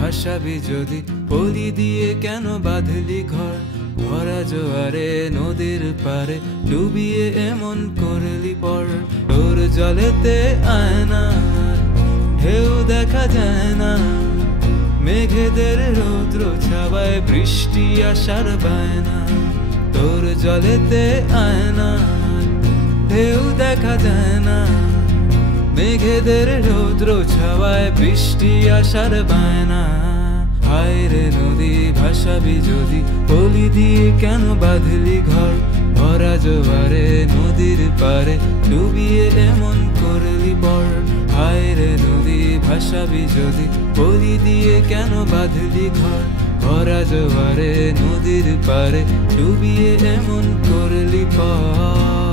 ভাসাবি যদি পলি দিয়ে কেন বাঁধলি ঘর, ভরা জোয়ারে নদীর পারে ডুবিয়ে এমন করলি পর। তোর জলেতে আয়না ঢেউ দেখা যায় না, মেঘেদের রৌদ্র ছাওয়ায় বৃষ্টি আসার বায়না। তোর জলেতে আয়না ঢেউ দেখা যায় না, মেঘেদের রৌদ্র ছাওয়ায় বৃষ্টি আসার বায়না। হায় রে নদী ভাসাবি যদি পলি দিয়ে কেন বাঁধলি ঘর, ভরা জোয়ারে নদীর পারে ডুবিয়ে এমন করলি পর। হায় রে নদী ভাসাবি যদি পলি দিয়ে কেন বাঁধলি ঘর, ভরা জোয়ারে নদীর পারে ডুবিয়ে এমন করলি পর।